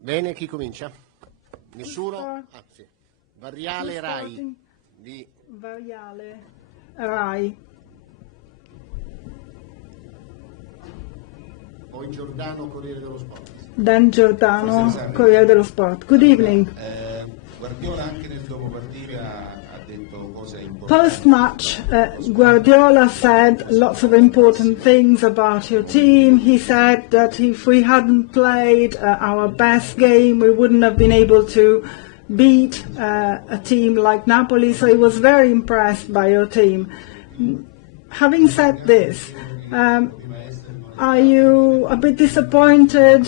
Bene, chi comincia? Nessuno? Ah, sì. Variale Rai. Di... Variale Rai. Poi Giordano, Corriere dello Sport. Dan Giordano, Corriere dello Sport. Good evening. Guardiola anche nel dopopartita ha detto cose importanti. Post-match, Guardiola said lots of important things about your team. He said that if we hadn't played our best game, we wouldn't have been able to beat a team like Napoli. So he was very impressed by your team. Having said this, are you a bit disappointed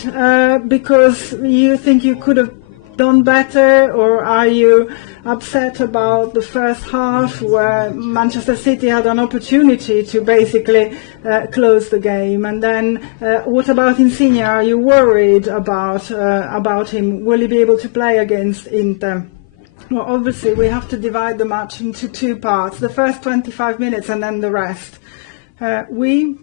because you think you could have done better, or are you upset about the first half where Manchester City had an opportunity to basically close the game? And then what about Insigne? Are you worried about him? Will he be able to play against Inter? Well, obviously we have to divide the match into two parts, the first 25 minutes and then the rest. We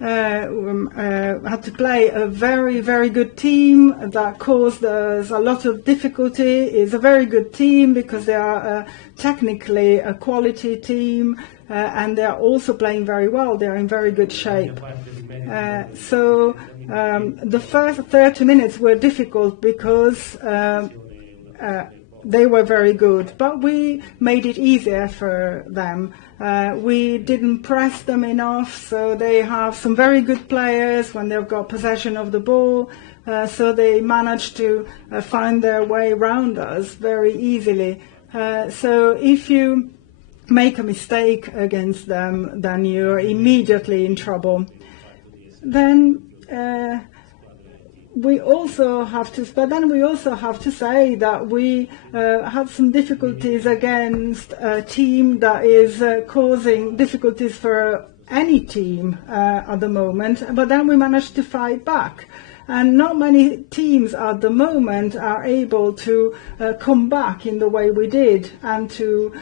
had to play a very, very good team that caused us a lot of difficulty. It's a very good team because they are technically a quality team and they are also playing very well. They are in very good shape. So the first 30 minutes were difficult because they were very good, but we made it easier for them. We didn't press them enough, so they have some very good players when they've got possession of the ball, so they managed to find their way around us very easily. So if you make a mistake against them, then you're immediately in trouble. Then we also have to say that we had some difficulties against a team that is causing difficulties for any team at the moment, but then we managed to fight back. And not many teams at the moment are able to come back in the way we did and to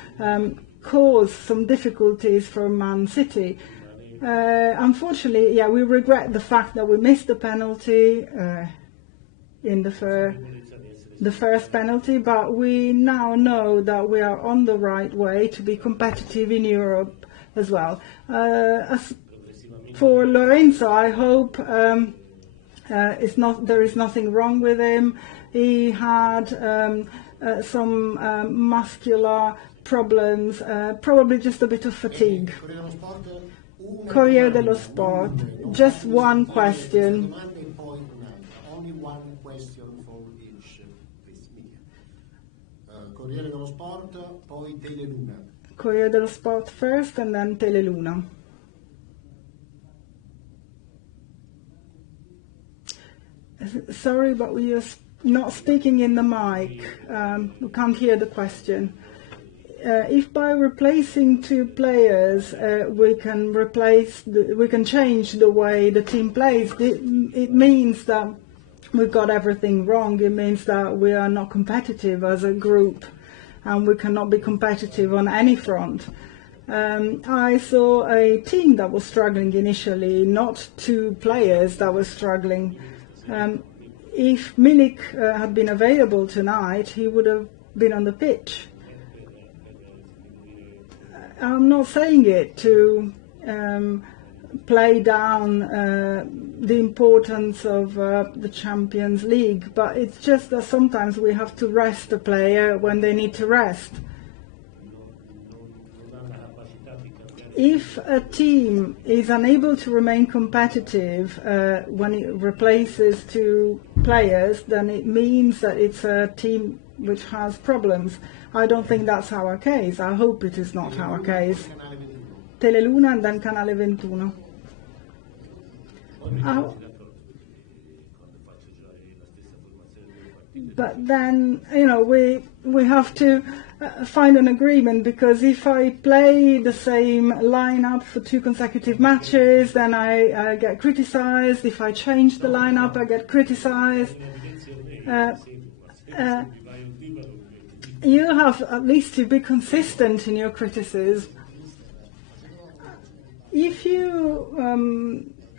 cause some difficulties for Man City. Unfortunately, we regret the fact that we missed the penalty in the first penalty, but we now know that we are on the right way to be competitive in Europe as well. As for Lorenzo, I hope there is nothing wrong with him. He had some muscular problems, probably just a bit of fatigue. Corriere dello Sport, just one question. Only one question for each, please. Corriere dello Sport, poi Teleluna. Corriere dello Sport first and then Teleluna. Sorry, but we are not speaking in the mic. We can't hear the question. If by replacing two players we can change the way the team plays, it means that we've got everything wrong. It means that we are not competitive as a group, and we cannot be competitive on any front. I saw a team that was struggling initially, not two players that were struggling. If Milik had been available tonight, he would have been on the pitch. I'm not saying it to play down the importance of the Champions League, but it's just that sometimes we have to rest a player when they need to rest. If a team is unable to remain competitive when it replaces two players, then it means that it's a team which has problems. I don't think that's our case. I hope it is not our case. Teleluna and then Canale 21. But then, we have to find an agreement, because if I play the same lineup for two consecutive matches, then I get criticized. If I change the lineup, I get criticized. You have at least to be consistent in your criticism. If you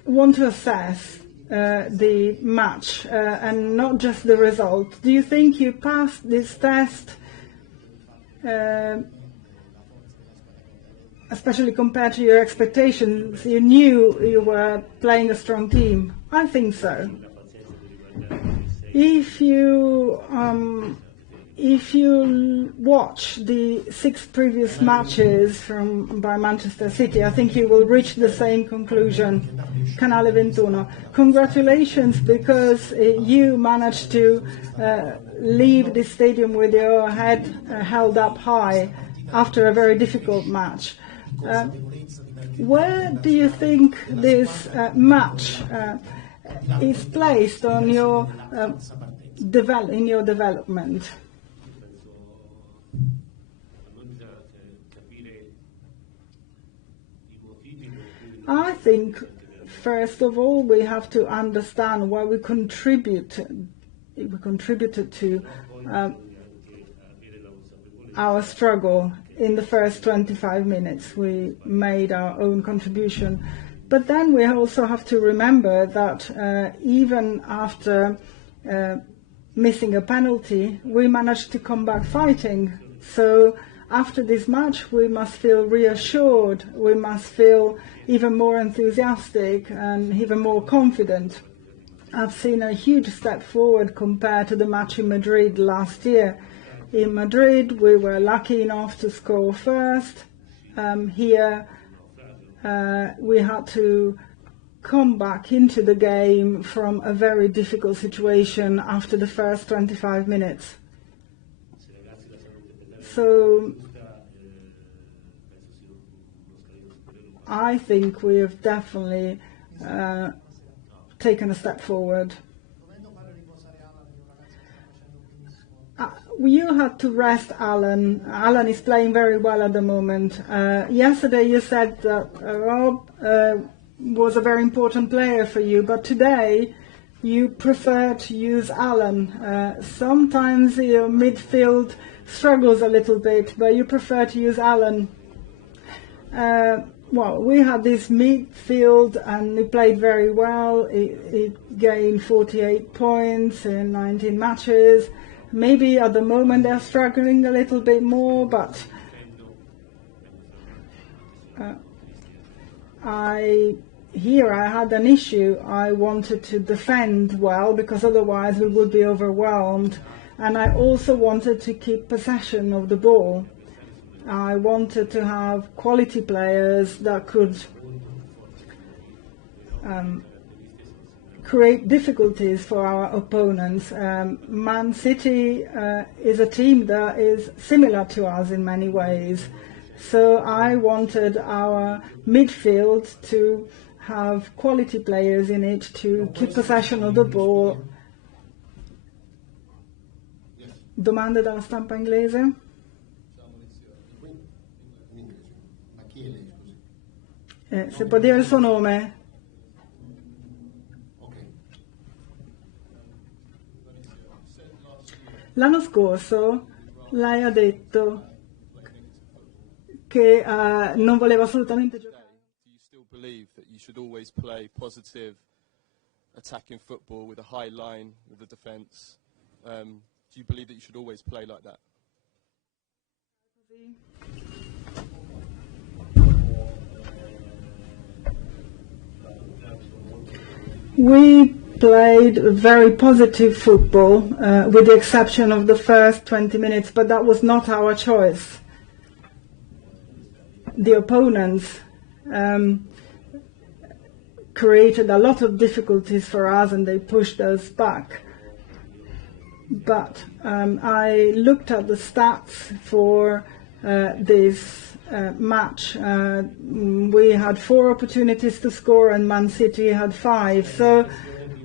want to assess the match and not just the result. Do you think you passed this test, especially compared to your expectations? You knew you were playing a strong team. I think so. If you watch the 6 previous matches by Manchester City, I think you will reach the same conclusion. Canale 21. Congratulations, because you managed to leave the stadium with your head held up high after a very difficult match. Where do you think this match is placed on your in your development? I think, first of all, we have to understand why we contributed to our struggle in the first 25 minutes. We made our own contribution. But then we also have to remember that even after missing a penalty, we managed to come back fighting. So after this match, we must feel reassured, we must feel even more enthusiastic and even more confident. I've seen a huge step forward compared to the match in Madrid last year. In Madrid, we were lucky enough to score first. Here, we had to come back into the game from a very difficult situation after the first 25 minutes. So I think we have definitely taken a step forward. You had to rest Alan. Alan is playing very well at the moment. Yesterday you said that Rob was a very important player for you, but today you prefer to use Alan. Sometimes your midfield struggles a little bit, but you prefer to use Alan. Well, we had this midfield and he played very well. He gained 48 points in 19 matches. Maybe at the moment they're struggling a little bit more, but I had an issue. I wanted to defend well because otherwise we would be overwhelmed, and I also wanted to keep possession of the ball. I wanted to have quality players that could create difficulties for our opponents. Man City is a team that is similar to us in many ways. So I wanted our midfield to have quality players in it to keep possession of the ball. Domande dalla stampa inglese? Se può dire il suo nome. L'anno scorso lei ha detto che non voleva assolutamente giocare. Do you still believe that you should always play positive, attacking football with a high line, with the defence? Do you believe that you should always play like that? We played very positive football, with the exception of the first 20 minutes, but that was not our choice. The opponents created a lot of difficulties for us and they pushed us back. But I looked at the stats for this match. We had 4 opportunities to score and Man City had 5. So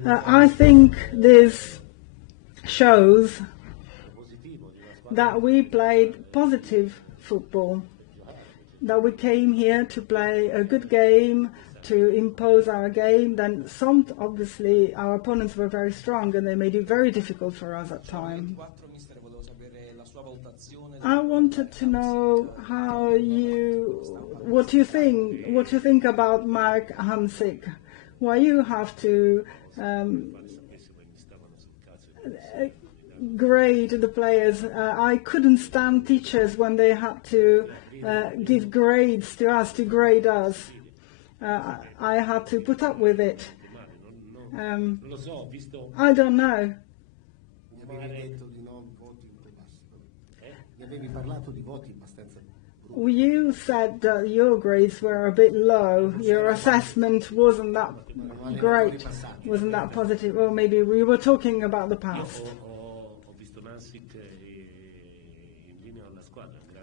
I think this shows that we played positive football, that we came here to play a good game, to impose our game. Then obviously our opponents were very strong and they made it very difficult for us at times. I wanted to know what you think about Mark Hamsik. why you have to grade the players. I couldn't stand teachers when they had to give grades to us, to grade us. I had to put up with it. I don't know. You said that your grades were a bit low. Your assessment wasn't that great, wasn't that positive. Or maybe we were talking about the past.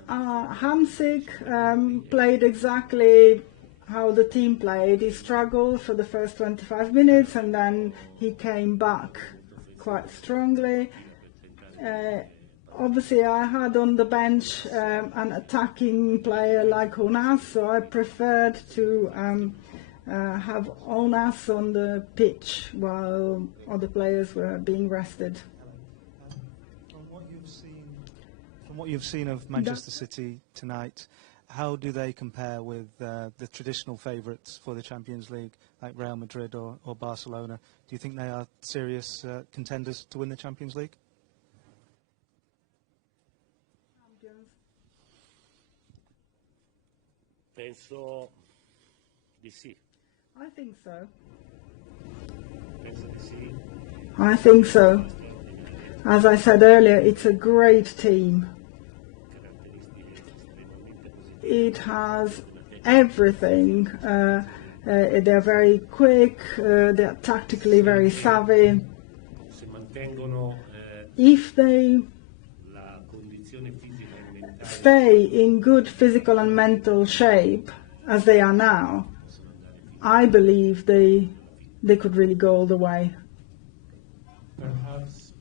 Hamsik played exactly how the team played. He struggled for the first 25 minutes and then he came back quite strongly. Obviously, I had on the bench an attacking player like Onas, so I preferred to have Onas on the pitch while other players were being rested. From what you've seen of Manchester City tonight, how do they compare with the traditional favourites for the Champions League, like Real Madrid or Barcelona? Do you think they are serious contenders to win the Champions League? Penso di sì. I think so. Penso di sì. I think so. As I said earlier, it's a great team. It has everything. They're very quick, they're tactically very savvy. If they stay in good physical and mental shape, as they are now, I believe they could really go all the way. Perhaps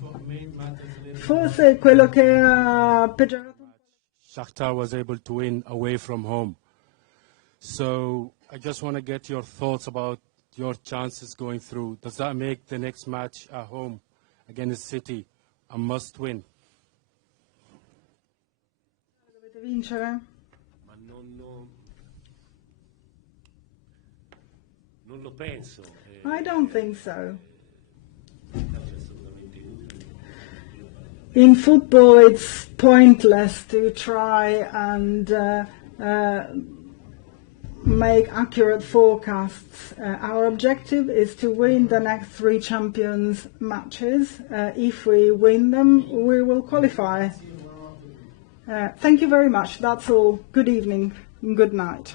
what made matters a little Forse quello che ha peggiorato. Shakhtar was able to win away from home. So I just want to get your thoughts about your chances going through. Does that make the next match at home against City a must win? Dovete vincere? Ma non lo penso. I don't think so. In football, it's pointless to try and make accurate forecasts. Our objective is to win the next 3 Champions matches. If we win them, we will qualify. Thank you very much. That's all. Good evening and good night.